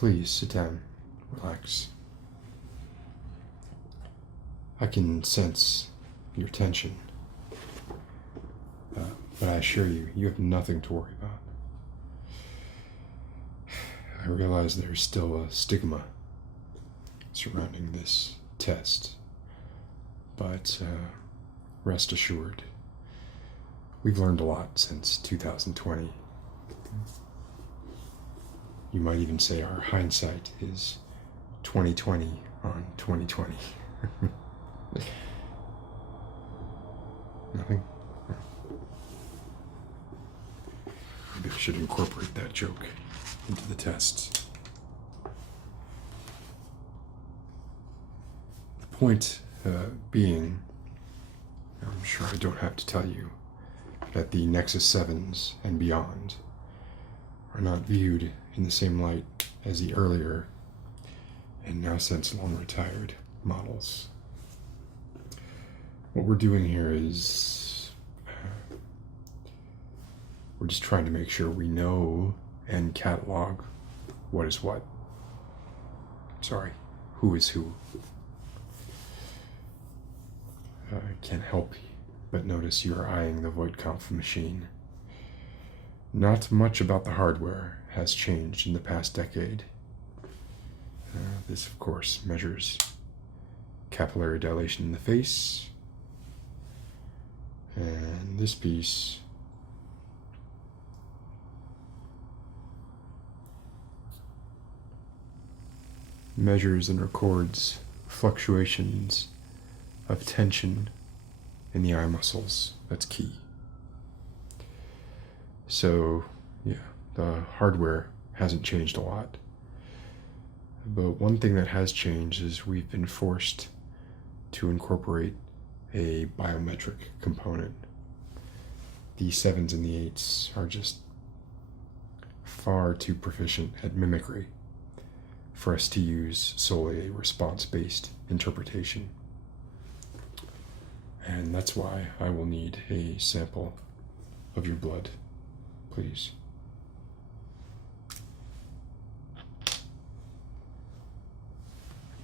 Please sit down. Relax. I can sense your tension. But I assure you, you have nothing to worry about. I realize there's still a stigma surrounding this test. But rest assured, we've learned a lot since 2020. You might even say our hindsight is 2020 on 2020. Nothing? Maybe I should incorporate that joke into the test. The point being, I'm sure I don't have to tell you, that the Nexus 7s and beyond are not viewed in the same light as the earlier and now since long retired models. What we're doing here is we're just trying to make sure we know and catalog what is what. Sorry, who is who. I can't help but notice you are eyeing the Voight-Kampff machine. Not much about the hardware has changed in the past decade. This, of course, measures capillary dilation in the face. And this piece measures and records fluctuations of tension in the eye muscles. That's key. So, yeah, the hardware hasn't changed a lot. But one thing that has changed is we've been forced to incorporate a biometric component. The 7s and the 8s are just far too proficient at mimicry for us to use solely a response-based interpretation. And that's why I will need a sample of your blood, please.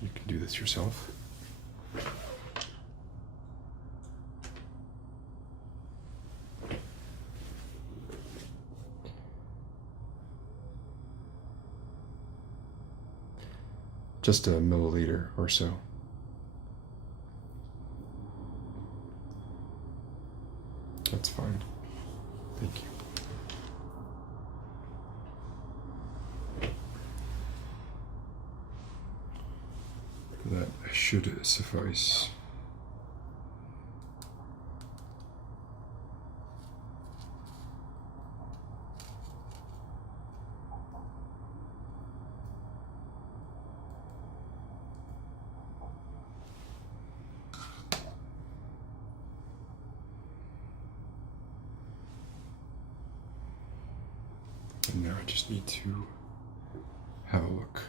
You can do this yourself. Just a milliliter or so. That's fine. Thank you. That should suffice. And now I just need to have a look.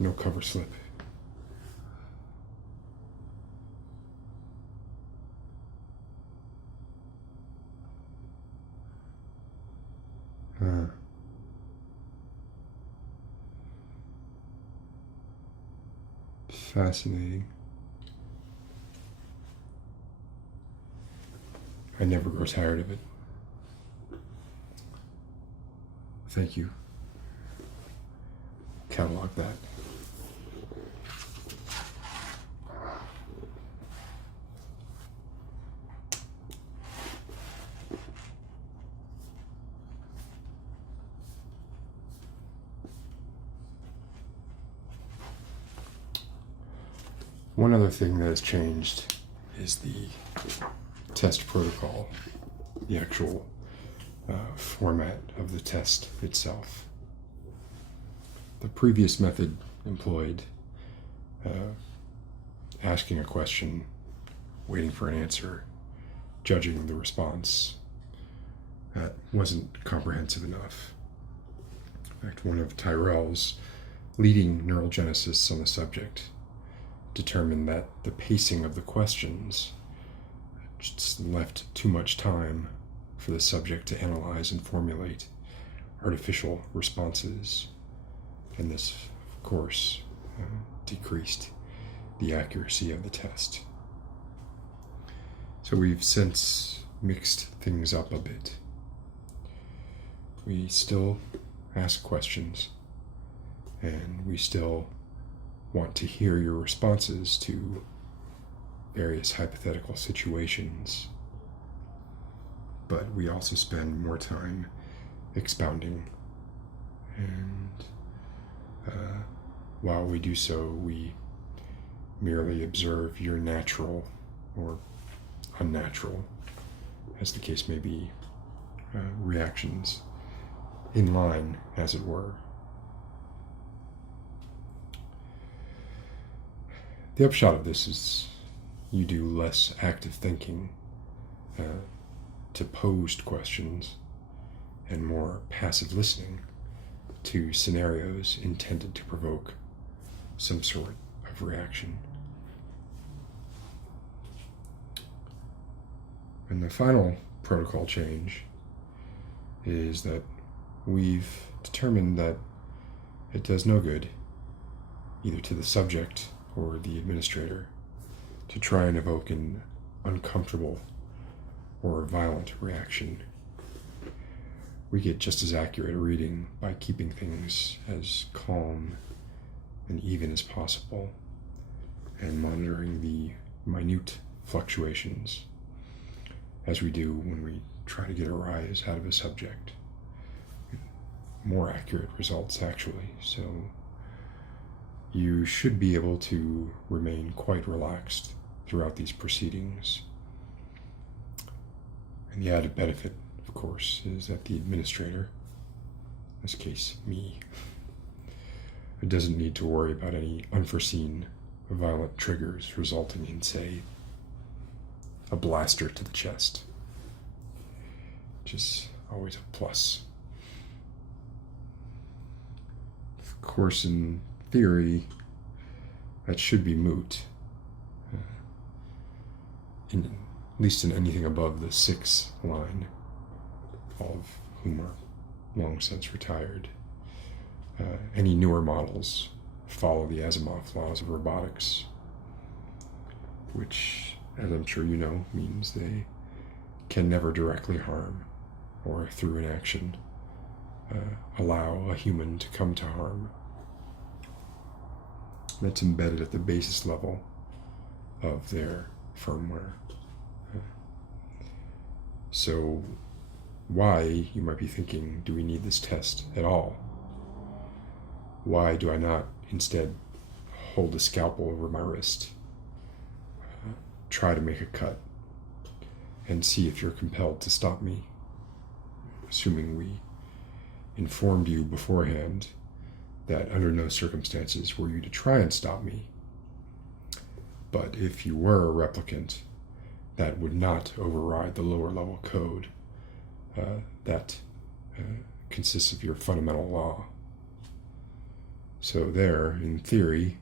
No cover slip. Fascinating. I never grow tired of it. Thank you. Catalog that. One other thing that has changed is the test protocol, the actual format of the test itself. The previous method employed asking a question, waiting for an answer, judging the response. That wasn't comprehensive enough. In fact, one of Tyrell's leading neurogenetists on the subject determined that the pacing of the questions just left too much time for the subject to analyze and formulate artificial responses, and this, of course, decreased the accuracy of the test. So we've since mixed things up a bit. We still ask questions, and we still want to hear your responses to various hypothetical situations, but we also spend more time expounding, and while we do so, we merely observe your natural or unnatural, as the case may be, reactions in line, as it were. The upshot of this is you do less active thinking to posed questions and more passive listening to scenarios intended to provoke some sort of reaction. And the final protocol change is that we've determined that it does no good, either to the subject or the administrator, to try and evoke an uncomfortable or violent reaction. We get just as accurate a reading by keeping things as calm and even as possible and monitoring the minute fluctuations as we do when we try to get a rise out of a subject. More accurate results, actually. So you should be able to remain quite relaxed throughout these proceedings. And the added benefit, of course, is that the administrator, in this case me, doesn't need to worry about any unforeseen violent triggers resulting in, say, a blaster to the chest, which is always a plus. Of course, in theory, that should be moot, at least in anything above the 6 line, all of whom are long since retired. Any newer models follow the Asimov laws of robotics, which, as I'm sure you know, means they can never directly harm or through inaction allow a human to come to harm. That's embedded at the basis level of their firmware. So why, you might be thinking, do we need this test at all? Why do I not instead hold a scalpel over my wrist, try to make a cut, and see if you're compelled to stop me, assuming we informed you beforehand that under no circumstances were you to try and stop me. But if you were a replicant, that would not override the lower level code that consists of your fundamental law. So there, in theory,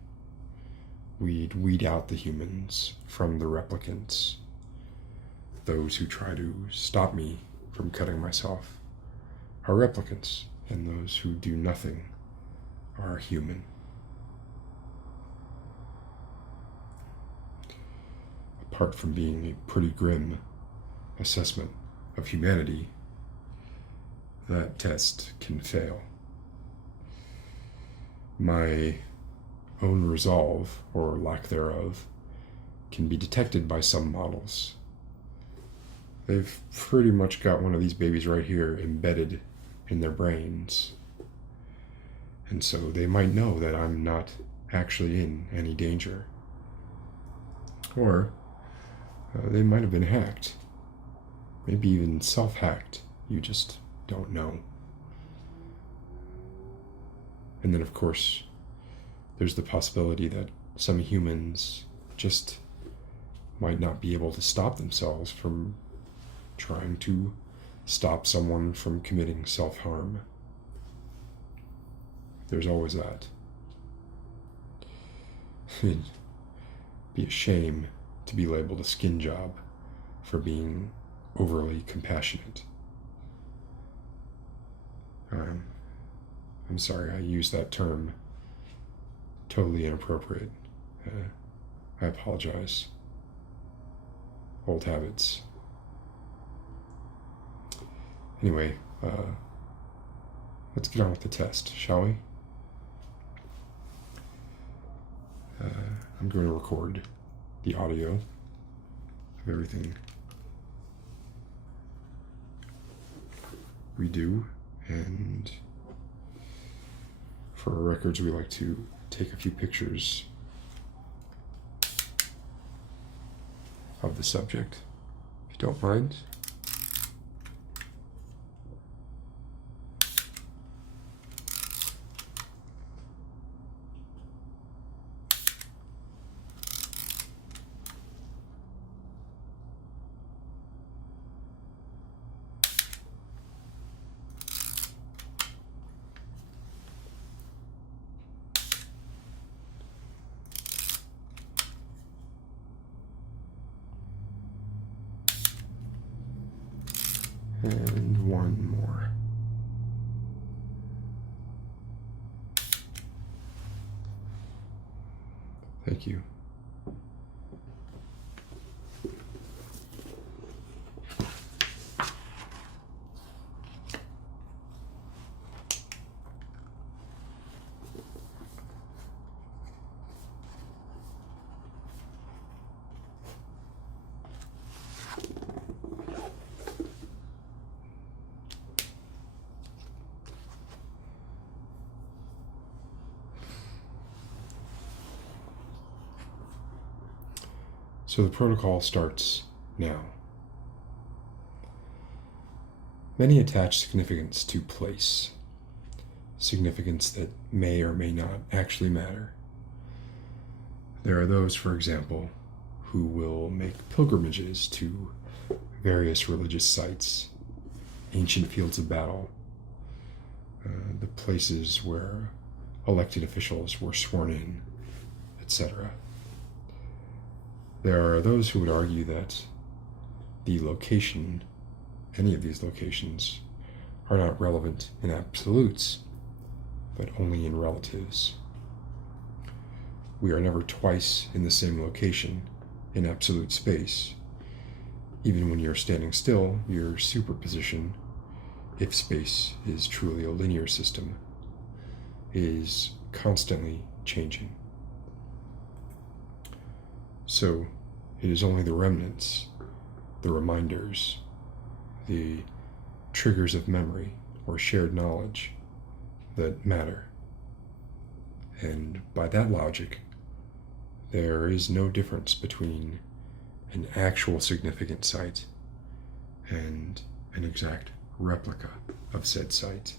we'd weed out the humans from the replicants. Those who try to stop me from cutting myself are replicants, and those who do nothing are human. Apart from being a pretty grim assessment of humanity, that test can fail. My own resolve, or lack thereof, can be detected by some models. They've pretty much got one of these babies right here embedded in their brains. And so they might know that I'm not actually in any danger. Or they might have been hacked. Maybe even self-hacked. You just don't know. And then, of course, there's the possibility that some humans just might not be able to stop themselves from trying to stop someone from committing self-harm. There's always that. It'd be a shame to be labeled a skin job for being overly compassionate. I'm sorry, I used that term totally inappropriate. I apologize. Old habits. Anyway, let's get on with the test, shall we? I'm going to record the audio of everything we do, and for our records, we like to take a few pictures of the subject, if you don't mind. And one more. Thank you. So the protocol starts now. Many attach significance to place, significance that may or may not actually matter. There are those, for example, who will make pilgrimages to various religious sites, ancient fields of battle, the places where elected officials were sworn in, etc. There are those who would argue that the location, any of these locations, are not relevant in absolutes, but only in relatives. We are never twice in the same location in absolute space. Even when you're standing still, your superposition, if space is truly a linear system, is constantly changing. So it is only the remnants, the reminders, the triggers of memory or shared knowledge that matter. And by that logic, there is no difference between an actual significant site and an exact replica of said site.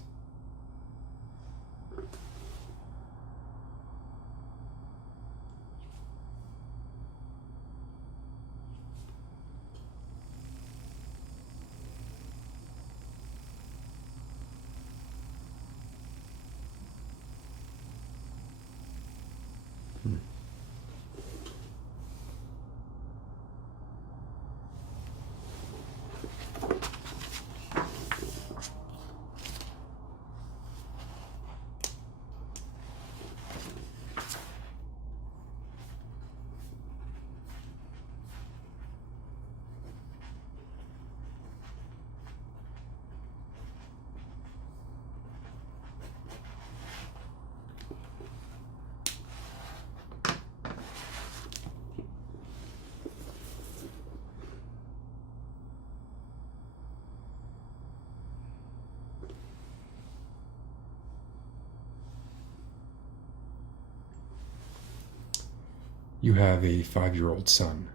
You have a 5-year-old son.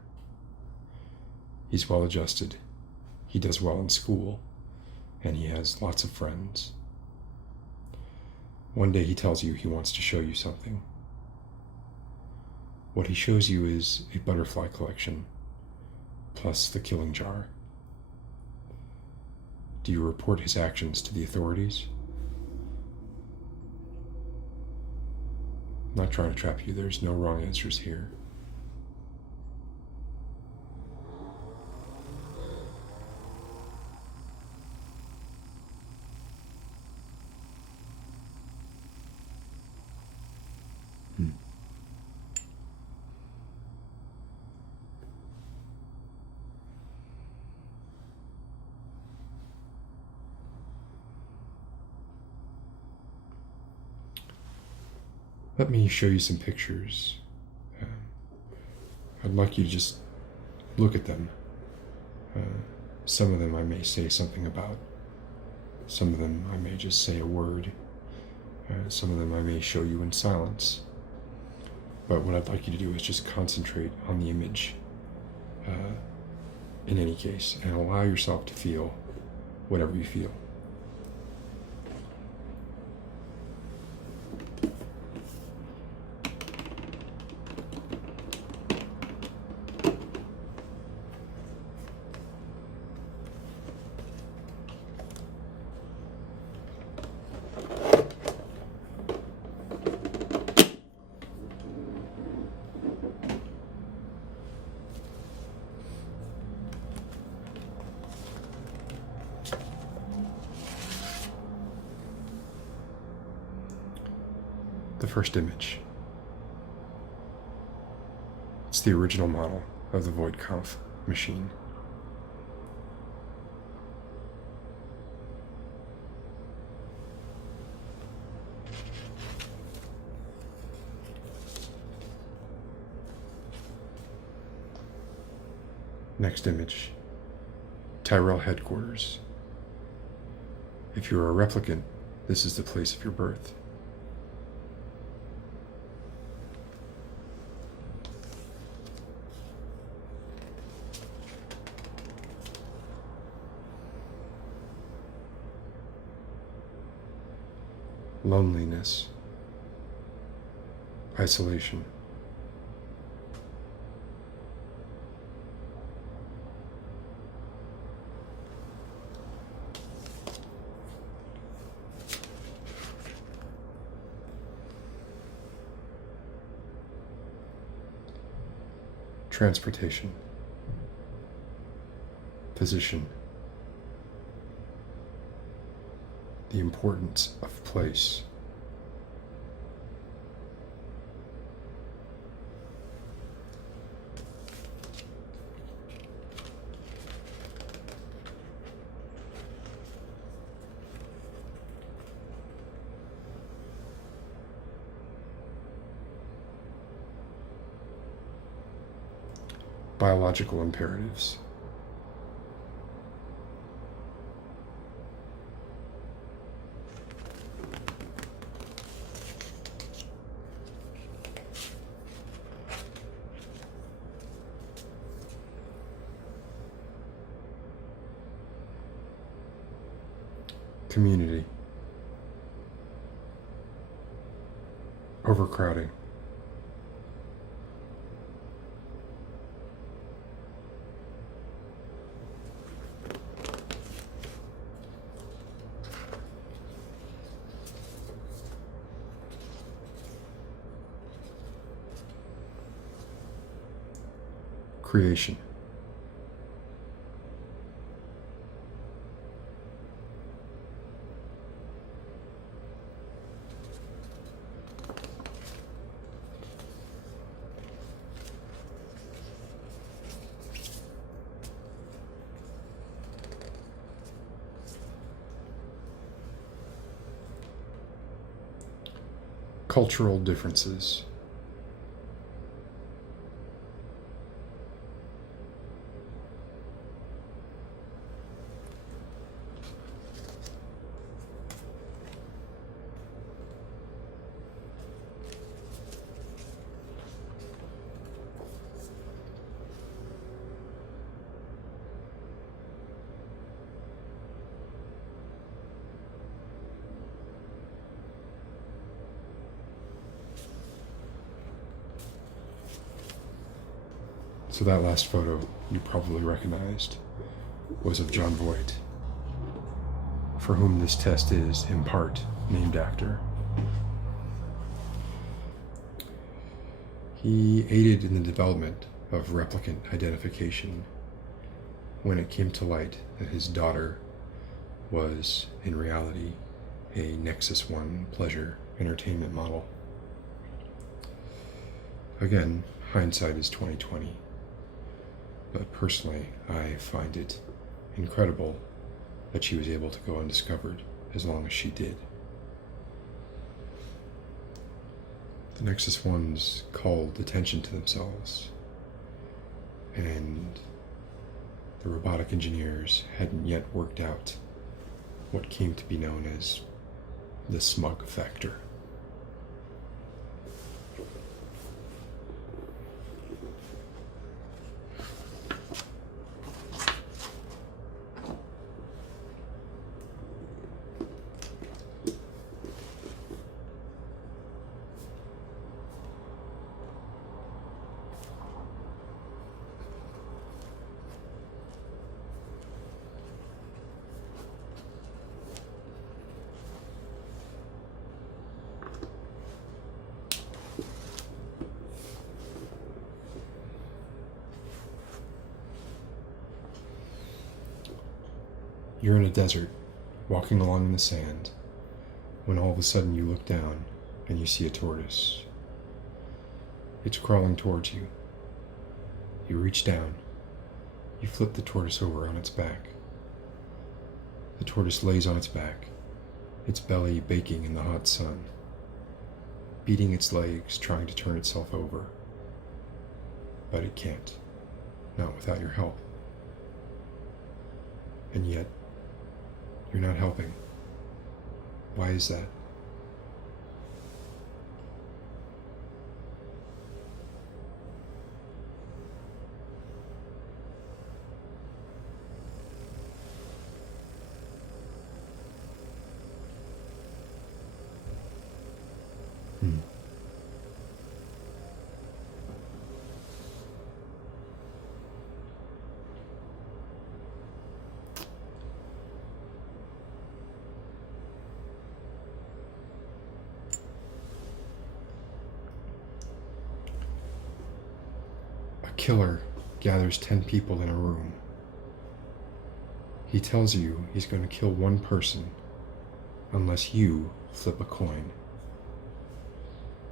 He's well adjusted. He does well in school, and he has lots of friends. One day he tells you he wants to show you something. What he shows you is a butterfly collection, plus the killing jar. Do you report his actions to the authorities? I'm not trying to trap you. There's no wrong answers here. Let me show you some pictures. I'd like you to just look at them. Some of them I may say something about. Some of them I may just say a word. Some of them I may show you in silence. But what I'd like you to do is just concentrate on the image in any case, and allow yourself to feel whatever you feel. The first image. It's the original model of the Voight-Kampff machine. Next image. Tyrell headquarters. If you are a replicant, this is the place of your birth. Loneliness, isolation, transportation, position, the importance of place, biological imperatives, community, overcrowding, creation, cultural differences, So that last photo you probably recognized was of John Voight, for whom this test is, in part, named after. He aided in the development of replicant identification when it came to light that his daughter was, in reality, a Nexus 1 pleasure entertainment model. Again, hindsight is 20/20. But personally, I find it incredible that she was able to go undiscovered as long as she did. The Nexus Ones called attention to themselves, and the robotic engineers hadn't yet worked out what came to be known as the smug factor. You're in a desert, walking along in the sand, when all of a sudden you look down and you see a tortoise. It's crawling towards you. You reach down. You flip the tortoise over on its back. The tortoise lays on its back, its belly baking in the hot sun, beating its legs, trying to turn itself over. But it can't, not without your help. And yet, you're not helping. Why is that? Killer gathers 10 people in a room. He tells you he's going to kill one person unless you flip a coin.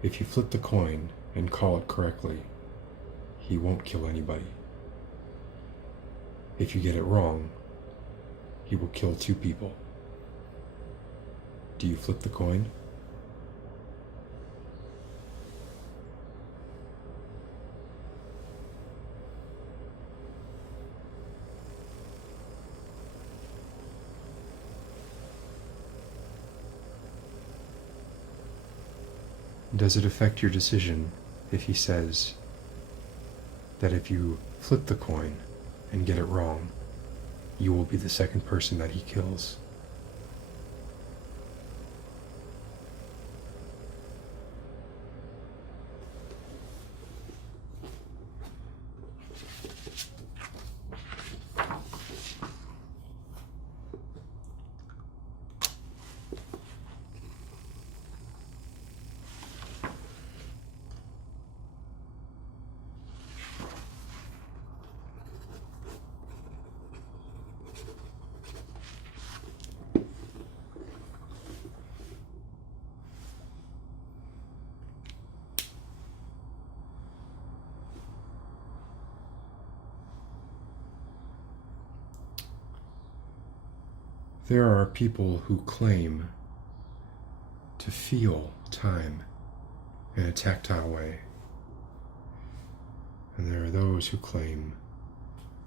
If you flip the coin and call it correctly, he won't kill anybody. If you get it wrong, he will kill 2 people. Do you flip the coin? Does it affect your decision if he says that if you flip the coin and get it wrong, you will be the second person that he kills? There are people who claim to feel time in a tactile way. And there are those who claim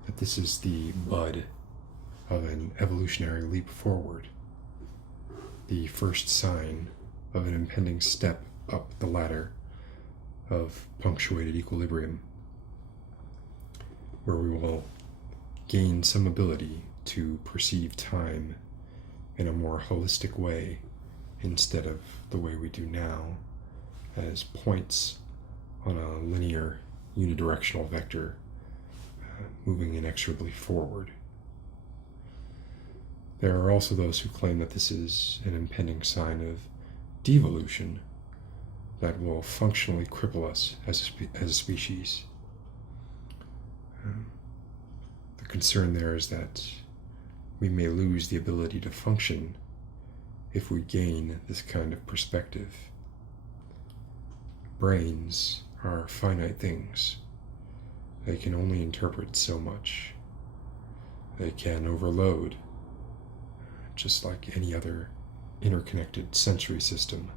that this is the bud of an evolutionary leap forward, the first sign of an impending step up the ladder of punctuated equilibrium, where we will gain some ability to perceive time in a more holistic way instead of the way we do now, as points on a linear unidirectional vector moving inexorably forward. There are also those who claim that this is an impending sign of devolution, that will functionally cripple us as a species. The concern there is that we may lose the ability to function if we gain this kind of perspective. Brains are finite things. They can only interpret so much. They can overload, just like any other interconnected sensory system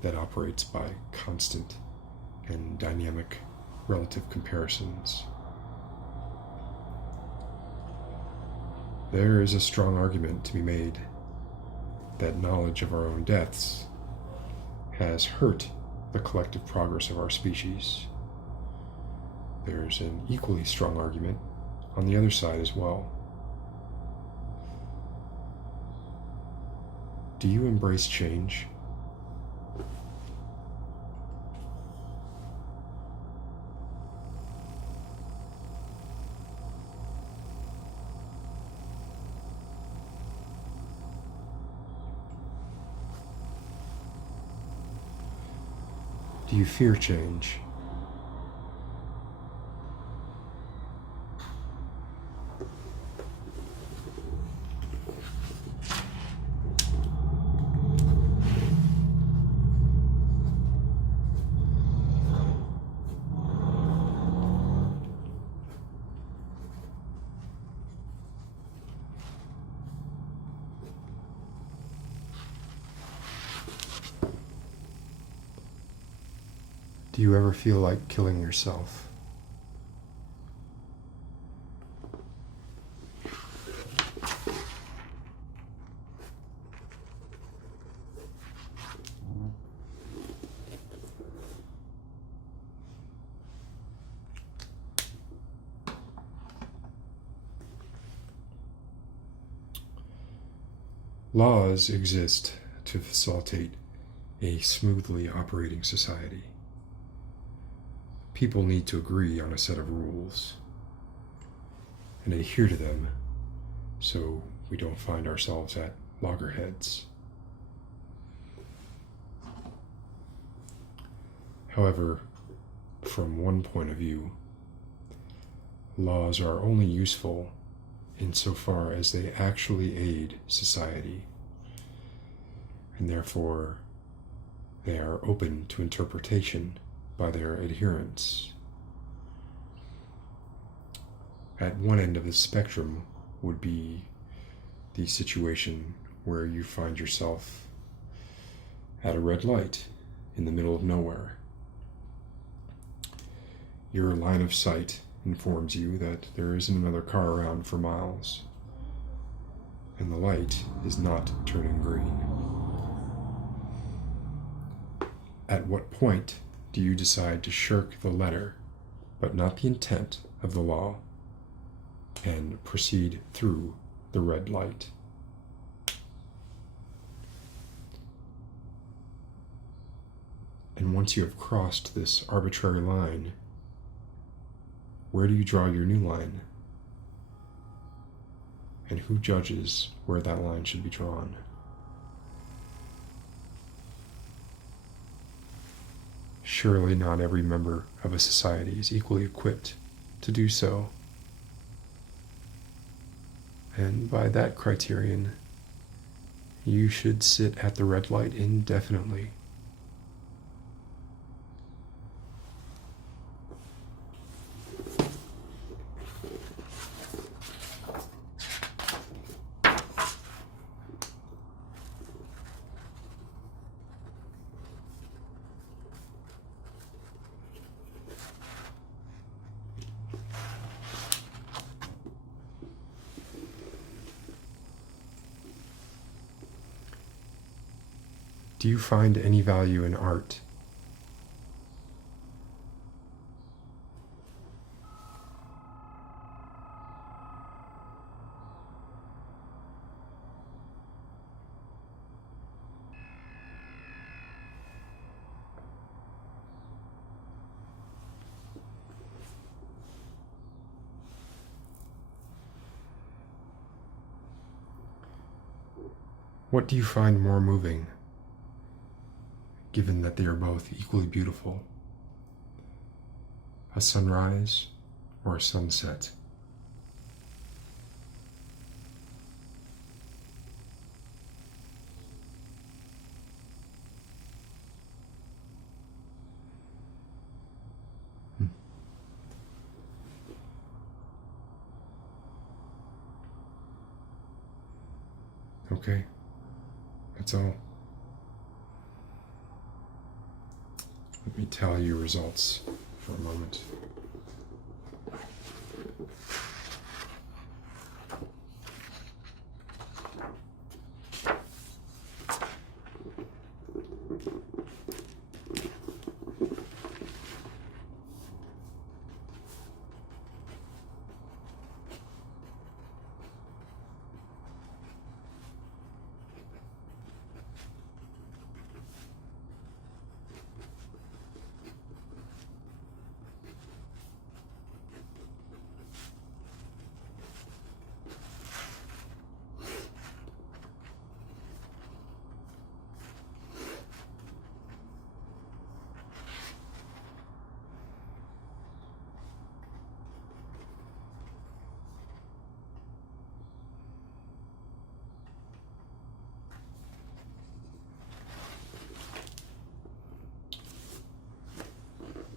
that operates by constant and dynamic relative comparisons. There is a strong argument to be made that knowledge of our own deaths has hurt the collective progress of our species. There's an equally strong argument on the other side as well. Do you embrace change? Do you fear change? Do you ever feel like killing yourself? Laws exist to facilitate a smoothly operating society. People need to agree on a set of rules and adhere to them so we don't find ourselves at loggerheads. However, from one point of view, laws are only useful insofar as they actually aid society, and therefore they are open to interpretation by their adherents. At one end of the spectrum would be the situation where you find yourself at a red light in the middle of nowhere. Your line of sight informs you that there isn't another car around for miles, and the light is not turning green. At what point do you decide to shirk the letter, but not the intent of the law, and proceed through the red light? And once you have crossed this arbitrary line, where do you draw your new line? And who judges where that line should be drawn? Surely not every member of a society is equally equipped to do so. And by that criterion, you should sit at the red light indefinitely. Do you find any value in art? What do you find more moving? given that they are both equally beautiful. A sunrise or a sunset. Okay, that's all. Let me tally your results for a moment.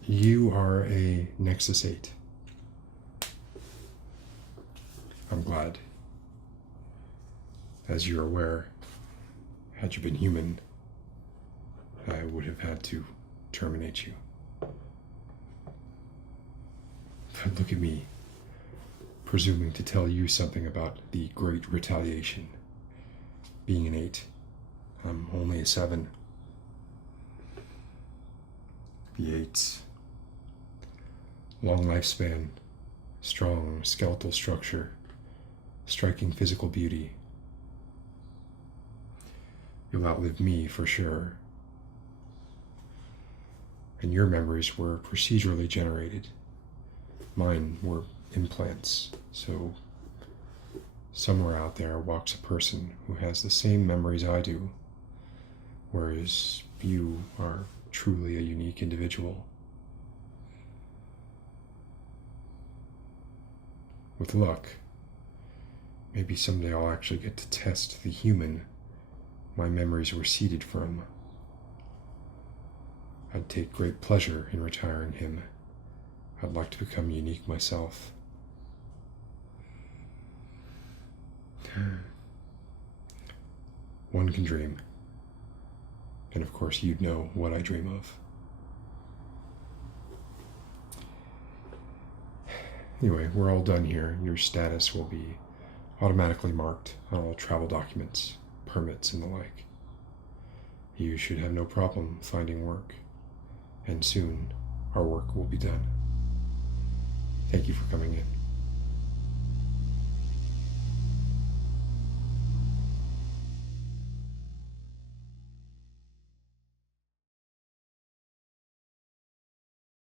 You are a Nexus 8. I'm glad. As you're aware, had you been human, I would have had to terminate you. But look at me, presuming to tell you something about the Great Retaliation. Being an 8, I'm only a 7. The 8s. Long lifespan, strong skeletal structure, striking physical beauty. You'll outlive me for sure. And your memories were procedurally generated. Mine were implants, so somewhere out there walks a person who has the same memories I do, whereas you are truly a unique individual. With luck, maybe someday I'll actually get to test the human my memories were seeded from. I'd take great pleasure in retiring him. I'd like to become unique myself. One can dream. And of course you'd know what I dream of. Anyway, we're all done here. Your status will be automatically marked on all travel documents, permits, and the like. You should have no problem finding work, and soon our work will be done. Thank you for coming in.